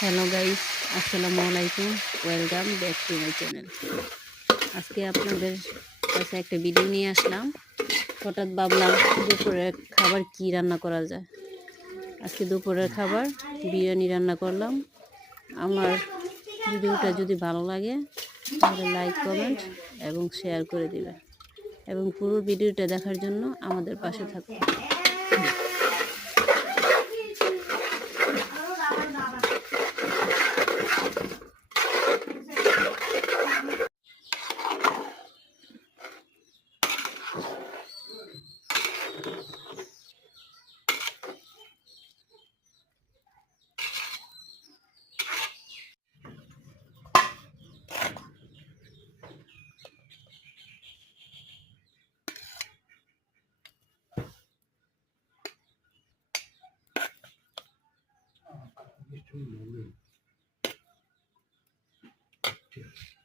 Hello guys, আসসালামু আলাইকুম। Welcome back to my channel. আজকে আপনাদের কাছে একটা ভিডিও নিয়ে আসলাম। হঠাৎ ভাবলাম দুপুরের খাবার কি রান্না করা যায়। আজকে দুপুরের খাবার বিরিয়ানি রান্না করলাম। আমার ভিডিওটা যদি ভালো লাগে তাহলে লাইক, কমেন্ট এবং শেয়ার করে দিবেন এবং পুরো ভিডিওটা দেখার জন্য আমাদের পাশে থাকুন। Cheers.